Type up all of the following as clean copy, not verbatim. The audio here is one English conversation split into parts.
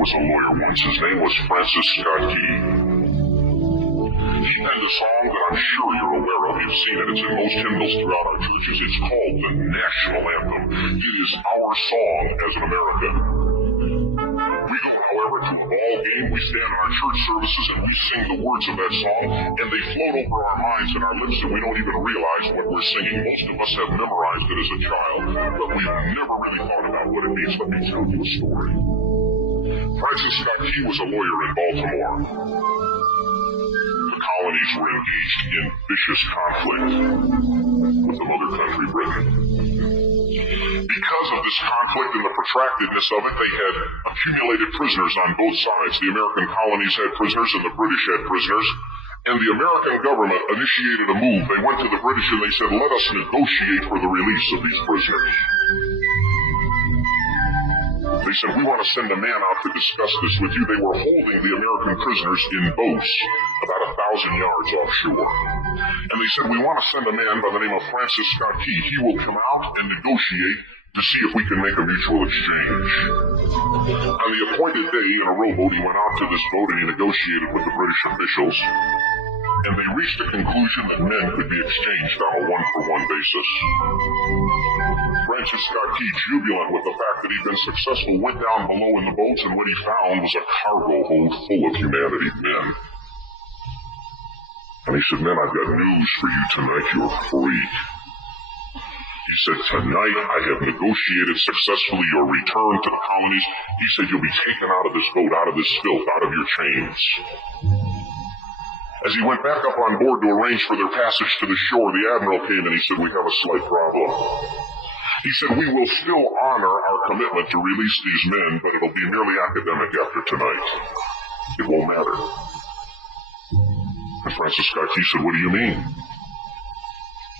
was a lawyer once. His name was Francis Scott Key. He penned a song that I'm sure you're aware of. You've seen it. It's in most hymnals throughout our churches. It's called the National Anthem. It is our song as an American. We go, however, to a ball game. We stand in our church services and we sing the words of that song, and they float over our minds and our lips, and we don't even realize what we're singing. Most of us have memorized it as a child, but we've never really thought about what it means. Let me tell you a story. Francis Scott Key was a lawyer in Baltimore. The colonies were engaged in vicious conflict with the mother country, Britain. Because of this conflict and the protractedness of it, they had accumulated prisoners on both sides. The American colonies had prisoners and the British had prisoners. And the American government initiated a move. They went to the British and they said, let us negotiate for the release of these prisoners. They said, we want to send a man out to discuss this with you. They were holding the American prisoners in boats about 1,000 yards offshore. And they said, we want to send a man by the name of Francis Scott Key. He will come out and negotiate to see if we can make a mutual exchange. On the appointed day, in a rowboat, he went out to this boat and he negotiated with the British officials. And they reached a conclusion that men could be exchanged on a one-for-one basis. Francis Scott Key, jubilant with the fact that he'd been successful, went down below in the boats, and what he found was a cargo hold full of humanity, men. And he said, men, I've got news for you tonight. You're free. He said, tonight I have negotiated successfully your return to the colonies. He said, you'll be taken out of this boat, out of this filth, out of your chains. As he went back up on board to arrange for their passage to the shore, the admiral came and he said, we have a slight problem. He said, we will still honor our commitment to release these men, but it'll be merely academic after tonight. It won't matter. And Francis Scott Key said, what do you mean?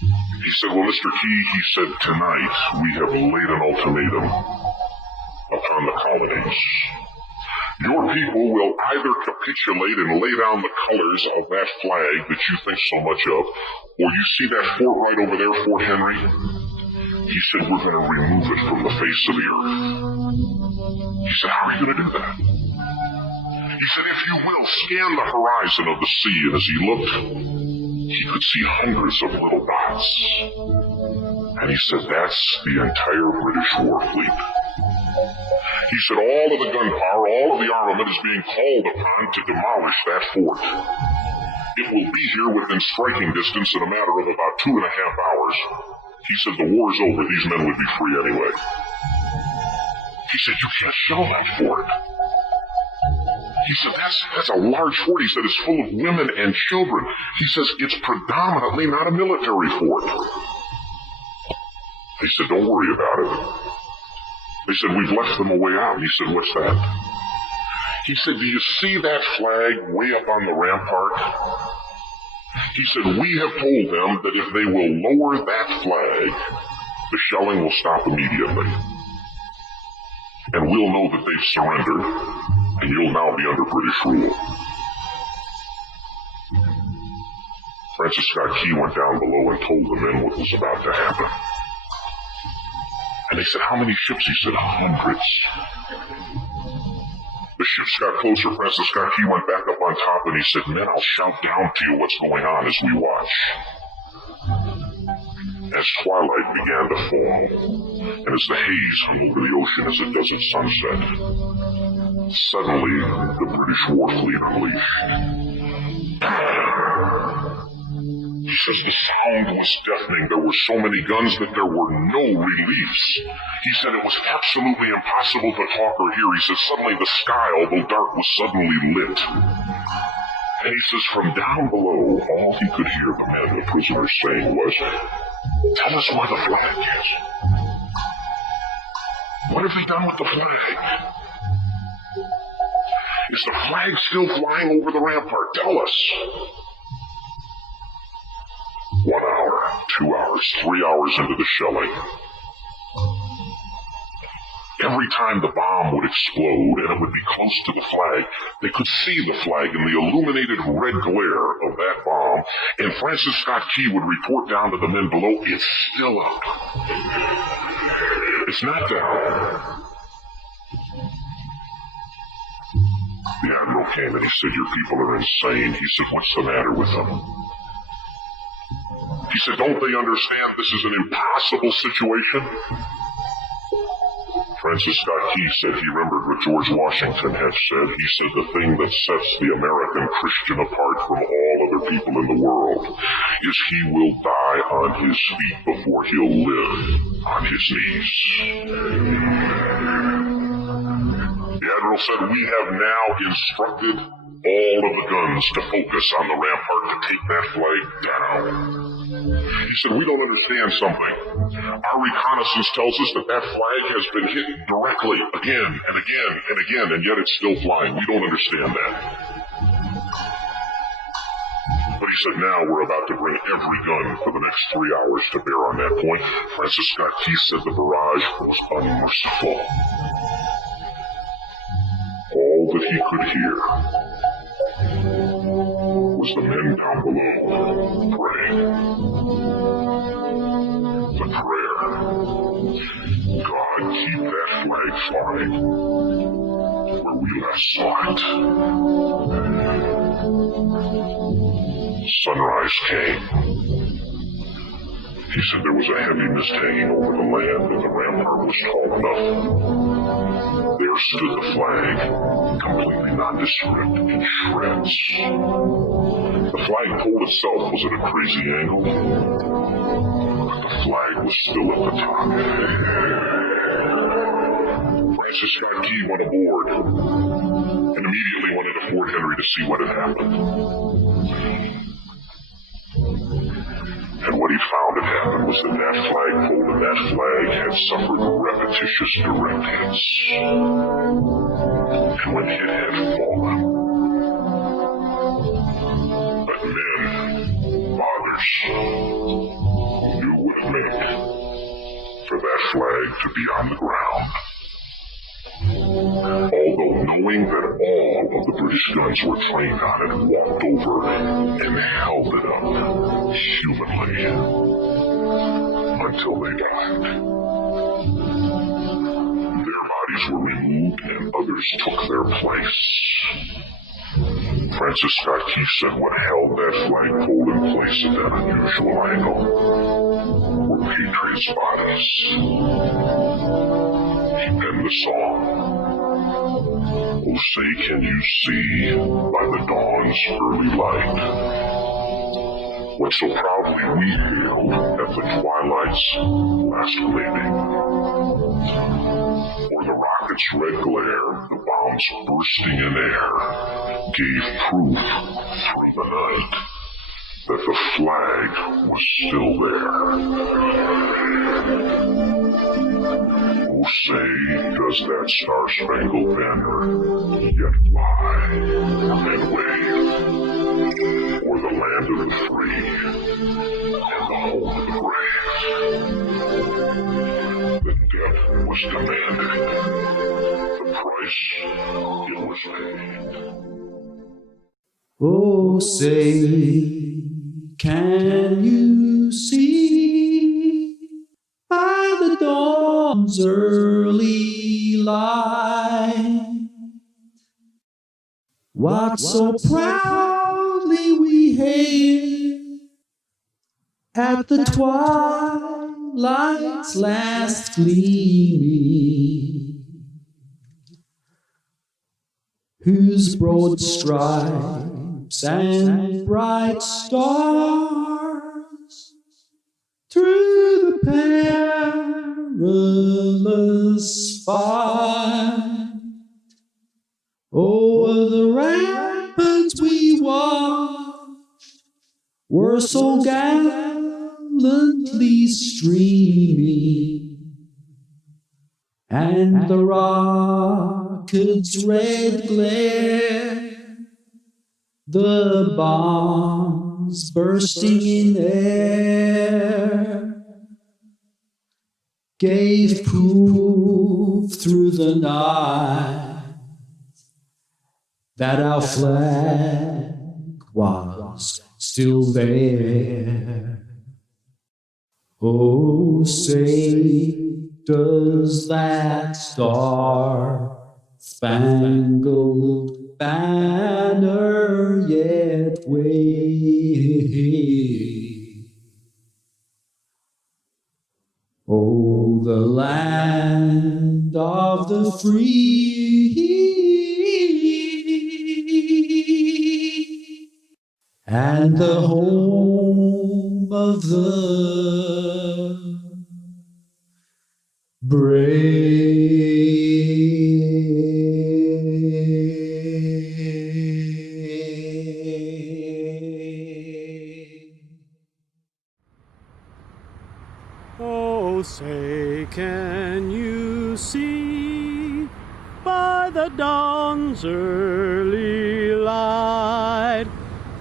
He said, well, Mr. Key, he said, tonight we have laid an ultimatum upon the colonies. Your people will either capitulate and lay down the colors of that flag that you think so much of, or you see that fort right over there, Fort Henry? He said, we're going to remove it from the face of the earth. He said, how are you going to do that? He said, if you will, scan the horizon of the sea. And as he looked, he could see hundreds of little dots. And he said, that's the entire British war fleet. He said, all of the gunpowder, all of the armament is being called upon to demolish that fort. It will be here within striking distance in a matter of about 2.5 hours. He said, the war's over. These men would be free anyway. He said, you can't shell that fort. He said, that's a large fort. He said, it's full of women and children. He says, it's predominantly not a military fort. He said, don't worry about it. They said, we've left them a way out. He said, what's that? He said, do you see that flag way up on the rampart? He said, we have told them that if they will lower that flag, the shelling will stop immediately. And we'll know that they've surrendered, and you'll now be under British rule. Francis Scott Key went down below and told the men what was about to happen. And they said, how many ships? He said, hundreds. The ships got closer. Francis Scott Key went back up on top and he said, men, I'll shout down to you what's going on as we watch. As twilight began to fall, and as the haze hung over the ocean as it does at sunset, suddenly the British war fleet unleashed. He says the sound was deafening. There were so many guns that there were no reliefs. He said it was absolutely impossible to talk or hear. He says suddenly the sky, although dark, was suddenly lit. And he says from down below, all he could hear the men, the prisoners, saying was, tell us where the flag is. What have they done with the flag? Is the flag still flying over the rampart? Tell us. 1 hour, 2 hours, 3 hours into the shelling. Every time the bomb would explode and it would be close to the flag, they could see the flag in the illuminated red glare of that bomb, and Francis Scott Key would report down to the men below, it's still up. It's not down. came and he said, your people are insane. He said, what's the matter with them? He said, don't they understand this is an impossible situation? Francis Scott Key said he remembered what George Washington had said. He said the thing that sets the American Christian apart from all other people in the world is he will die on his feet before he'll live on his knees. The Admiral said, we have now instructed all of the guns to focus on the rampart to take that flag down. He said, we don't understand something. Our reconnaissance tells us that that flag has been hit directly again and again and again, and yet it's still flying. We don't understand that. But he said, now we're about to bring every gun for the next 3 hours to bear on that point. Francis Scott Key said the barrage was unmerciful. All that he could hear was the men down below praying. The prayer, God, keep that flag flying where we last saw it. Sunrise came. He said there was a heavy mist hanging over the land and the rampart was tall enough. There stood the flag, completely nondescript in shreds. The flagpole itself was at a crazy angle, but the flag was still at the top. Francis Scott Key went aboard and immediately went into Fort Henry to see what had happened. And what he found had happened was that that flagpole and that flag had suffered repetitious direct hits. And when it had fallen, but men, fathers, knew what it meant for that flag to be on the ground. Although knowing that all of the British guns were trained on it, walked over and held it up humanly until they died. Their bodies were removed and others took their place. Francis Scott Key said what held that flagpole in place at that unusual angle were patriots' bodies. He penned the song, "Oh, say can you see by the dawn's early light, what so proudly we hailed at the twilight's last gleaming, or the rocket's red glare, the bombs bursting in air, gave proof through the night that the flag was still there. Oh, say, does that star-spangled banner yet fly and wave o'er the land of the free and the home of the brave? The debt was demanded, the price it was paid." Oh, say, can you see by the dawn's early light what so proudly we hailed at the twilight's last gleaming, whose broad stripes and bright stars through the perilous fight o'er the ramparts we watched were so gallantly streaming, and the rocket's red glare, the bombs bursting in air, gave proof through the night that our flag was still there. Oh, say, does that star-spangled banner yet wave. Oh, the land of the free and the home of the brave. Oh, say, can you see by the dawn's early light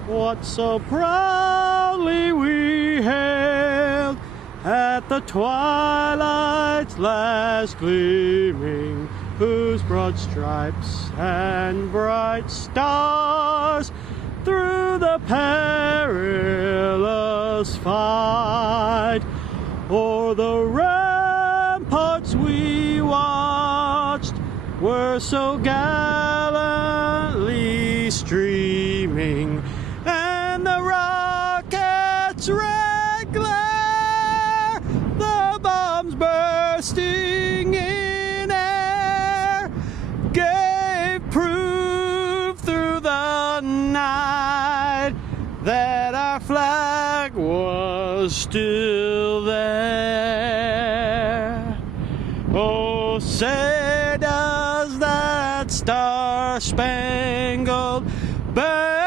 what so proudly we hailed at the twilight's last gleaming, whose broad stripes and bright stars through the perilous fight o'er the ramparts we watched were so gallantly streaming, and the rockets' red glare, the bombs bursting in air, gave proof through the night that our flag was still there. Oh, say does that star-spangled banner